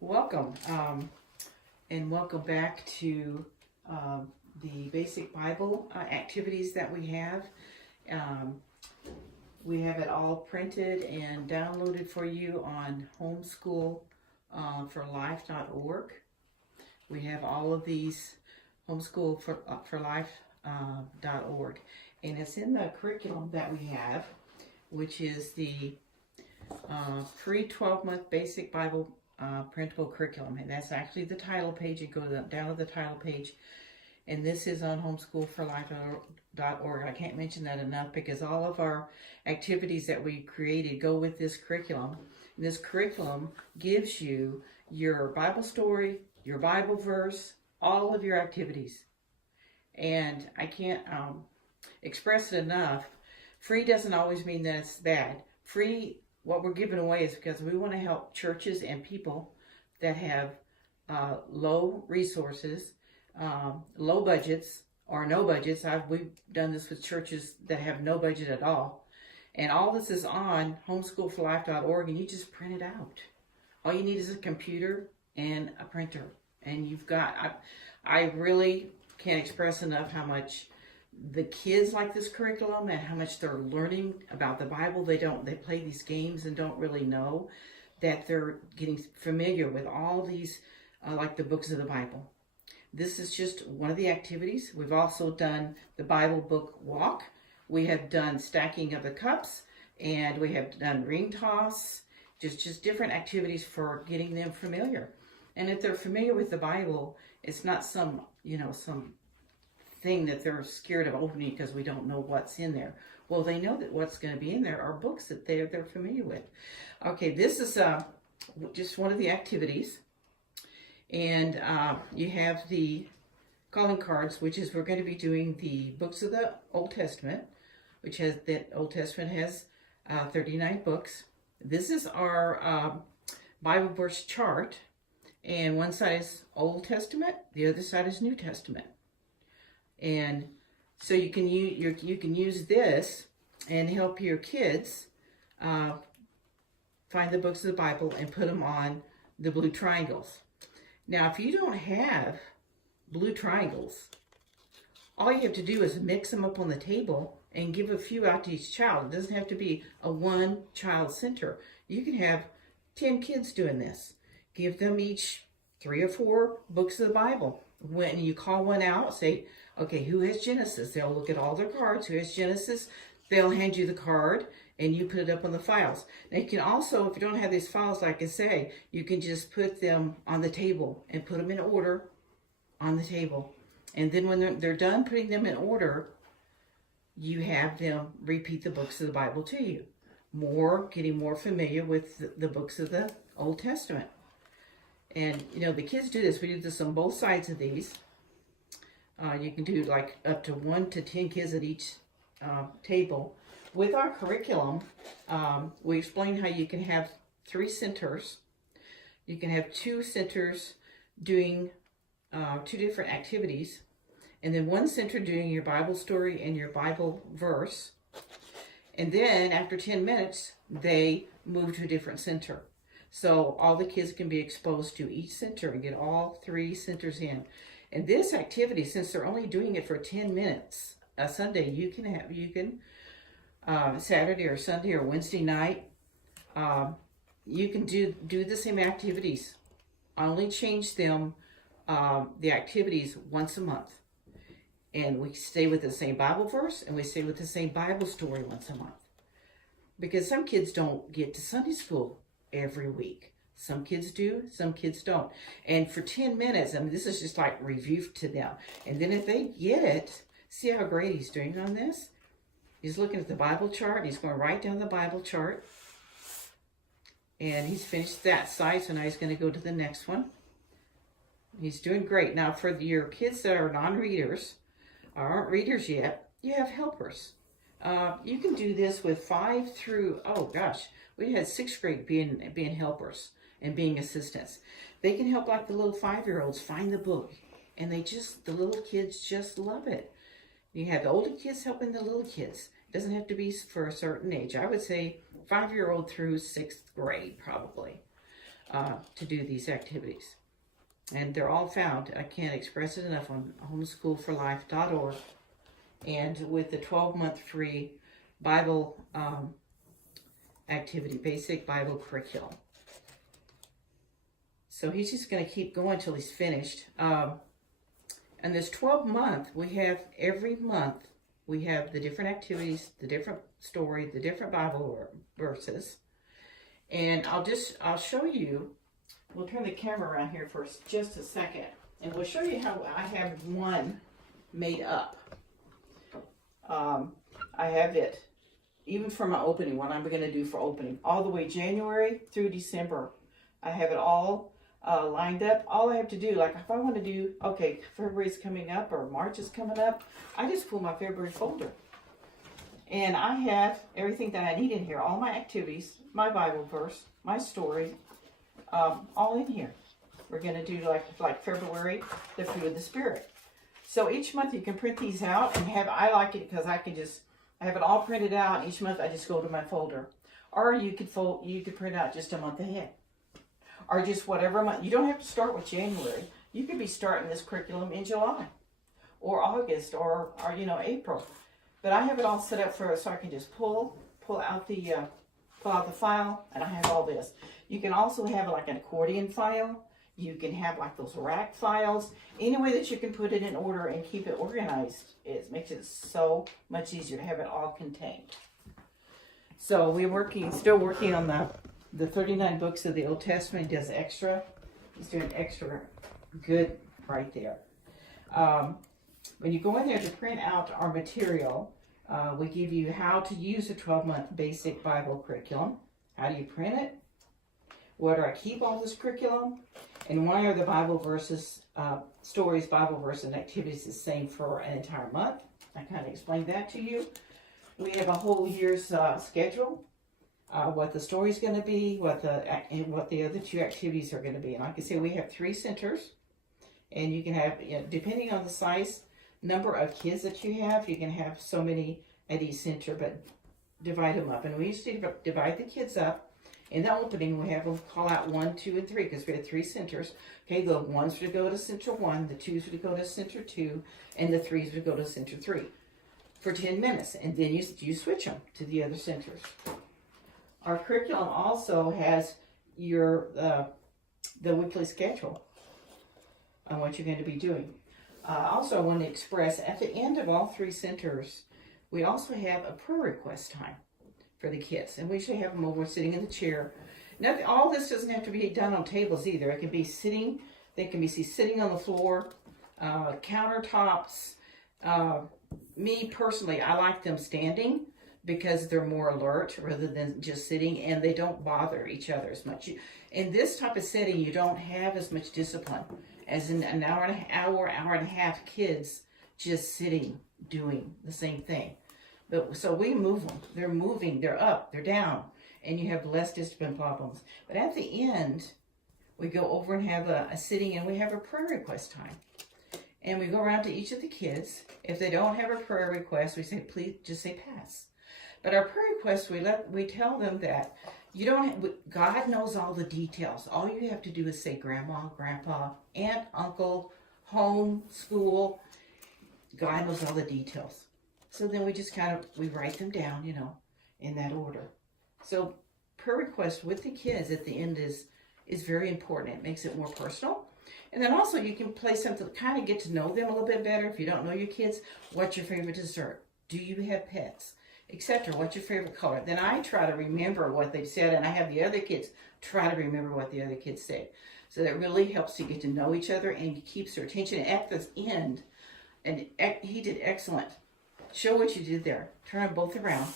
Welcome, and welcome back to the basic Bible activities that we have. Um, we have it all printed and downloaded for you on homeschoolforlife.org. We have all of these homeschoolforlife.org, and it's in the curriculum that we have, which is the free 12-month basic Bible printable curriculum, and that's actually the title page. You go down to the title page, and this is on homeschoolforlife.org. I can't mention that enough because all of our activities that we created go with this curriculum. And this curriculum gives you your Bible story, your Bible verse, all of your activities. And I can't express it enough. Free doesn't always mean that it's bad. Free, what we're giving away is because we want to help churches and people that have low resources, low budgets, or no budgets. We've done this with churches that have no budget at all. And all this is on homeschoolforlife.org, and you just print it out. All you need is a computer and a printer. And you've got, I really can't express enough how much the kids like this curriculum and how much they're learning about the Bible. They play these games and don't really know that they're getting familiar with all these, like the books of the Bible. This is just one of the activities. We've also done the Bible book walk. We have done stacking of the cups, and we have done ring toss, just different activities for getting them familiar. And if they're familiar with the Bible, it's not some thing that they're scared of opening because we don't know what's in there. Well, they know that what's going to be in there are books that they're familiar with. Okay, this is just one of the activities. And you have the calling cards, which is we're going to be doing the books of the Old Testament, which has that Old Testament has 39 books. This is our Bible verse chart, and one side is Old Testament, the other side is New Testament. And so you can use this and help your kids find the books of the Bible and put them on the blue triangles. Now, if you don't have blue triangles, all you have to do is mix them up on the table and give a few out to each child. It doesn't have to be a one-child center. You can have 10 kids doing this. Give them each 3 or 4 books of the Bible. When you call one out, say, okay, who has Genesis? They'll look at all their cards. Who has Genesis? They'll hand you the card, and you put it up on the files. Now, you can also, if you don't have these files, like I say, you can just put them on the table and put them in order on the table. And then when they're done putting them in order, you have them repeat the books of the Bible to you. Getting more familiar with the books of the Old Testament. And, the kids do this. We do this on both sides of these. You can do like up to 1 to 10 kids at each table. With our curriculum, we explain how you can have 3 centers. You can have 2 centers doing 2 different activities, and then 1 center doing your Bible story and your Bible verse. And then after 10 minutes, they move to a different center. So all the kids can be exposed to each center and get all 3 centers in. And this activity, since they're only doing it for 10 minutes a Sunday, you can Saturday or Sunday or Wednesday night, you can do the same activities. Only change them, the activities once a month. And we stay with the same Bible verse, and we stay with the same Bible story once a month. Because some kids don't get to Sunday school every week. Some kids do, some kids don't. And for 10 minutes, this is just like review to them. And then if they get it, see how great he's doing on this? He's looking at the Bible chart. He's going right down the Bible chart. And he's finished that side, so now he's going to go to the next one. He's doing great. Now, for your kids that are non-readers, or aren't readers yet, you have helpers. You can do this with 5 through, we had 6th grade being helpers and being assistants. They can help like the little 5-year-olds find the book. And the little kids just love it. You have the older kids helping the little kids. It doesn't have to be for a certain age. I would say 5-year-old through 6th grade, probably. to do these activities. And they're all found, I can't express it enough, on homeschoolforlife.org, and with the 12-month free Bible activity, basic Bible curriculum. So he's just going to keep going until he's finished. And this 12-month, we have every month, we have the different activities, the different story, the different Bible verses. And I'll show you, we'll turn the camera around here for just a second, and we'll show you how I have one made up. I have it, even for my opening, what I'm going to do for opening, all the way January through December. I have it all lined up. All I have to do, like if I want to do, okay, February's coming up or March is coming up, I just pull my February folder. And I have everything that I need in here, all my activities, my Bible verse, my story, all in here. We're going to do like February, the fruit of the Spirit. So each month you can print these out and have, I like it because I have it all printed out. Each month I just go to my folder. Or you could print out just a month ahead. Or just whatever month. You don't have to start with January. You could be starting this curriculum in July or August or April. But I have it all set up so I can just pull out the file, and I have all this. You can also have like an accordion file. You can have like those rack files. Any way that you can put it in order and keep it organized, it makes it so much easier to have it all contained. So we're still working on the 39 books of the Old Testament. He does extra. He's doing extra good right there. When you go in there to print out our material, we give you how to use a 12-month basic Bible curriculum. How do you print it? Where do I keep all this curriculum? And why are the Bible verses, stories, Bible verses, and activities the same for an entire month? I kind of explained that to you. We have a whole year's schedule. What the story's going to be, and what the other two activities are going to be. And like I said, we have 3 centers, and you can have, depending on the size, number of kids that you can have so many at each center, but divide them up. And we usually divide the kids up. In the opening, we have them call out 1, 2, and 3, because we have 3 centers. Okay, the 1s would go to center 1, the 2s would go to center 2, and the 3s would go to center 3 for 10 minutes. And then you switch them to the other centers. Our curriculum also has the weekly schedule on what you're going to be doing. Also, I want to express, at the end of all 3 centers, we also have a prayer request time for the kids. And we usually have them over sitting in the chair. Now, all this doesn't have to be done on tables either. It can be sitting. They can be sitting on the floor, countertops. Me, personally, I like them standing because they're more alert rather than just sitting, and they don't bother each other as much. In this type of setting, you don't have as much discipline as in an hour and a half kids just sitting doing the same thing. But so we move them. They're moving, they're up, they're down, and you have less discipline problems. But at the end, we go over and have a sitting, and we have a prayer request time. And we go around to each of the kids. If they don't have a prayer request, we say, please just say pass. But our prayer requests, we tell them that God knows all the details. All you have to do is say grandma, grandpa, aunt, uncle, home, school. God knows all the details. So then we just we write them down, in that order. So prayer request with the kids at the end is very important. It makes it more personal. And then also you can play something to kind of get to know them a little bit better. If you don't know your kids, what's your favorite dessert? Do you have pets? Etc. What's your favorite color? Then I try to remember what they've said, and I have the other kids try to remember what the other kids said. So that really helps you get to know each other and keeps their attention. And at the end, and he did excellent. Show what you did there. Turn them both around.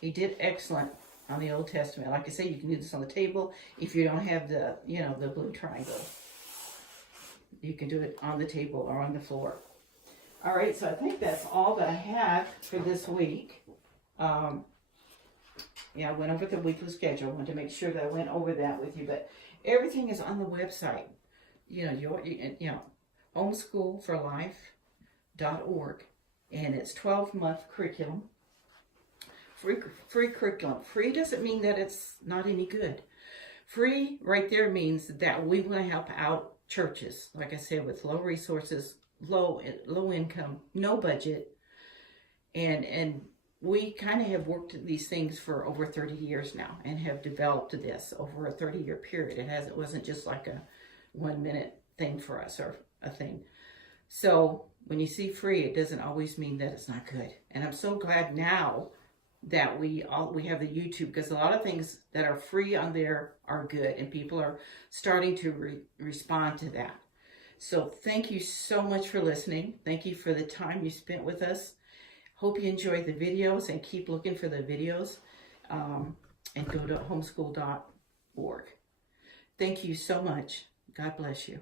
He did excellent on the Old Testament. Like I say, you can do this on the table. If you don't have the blue triangle, you can do it on the table or on the floor. All right, so I think that's all that I have for this week. I went over the weekly schedule. I wanted to make sure that I went over that with you, but everything is on the website. homeschoolforlife.org, and it's 12-month curriculum. Free curriculum. Free doesn't mean that it's not any good. Free right there means that we want to help out churches, like I said, with low resources, low income, no budget, and we kind of have worked at these things for over 30 years now and have developed this over a 30-year period. It wasn't just like a 1-minute thing for us or a thing. So when you see free, it doesn't always mean that it's not good. And I'm so glad now that we have the YouTube, because a lot of things that are free on there are good, and people are starting to respond to that. So thank you so much for listening. Thank you for the time you spent with us. Hope you enjoyed the videos, and keep looking for the videos, and go to homeschool.org. Thank you so much. God bless you.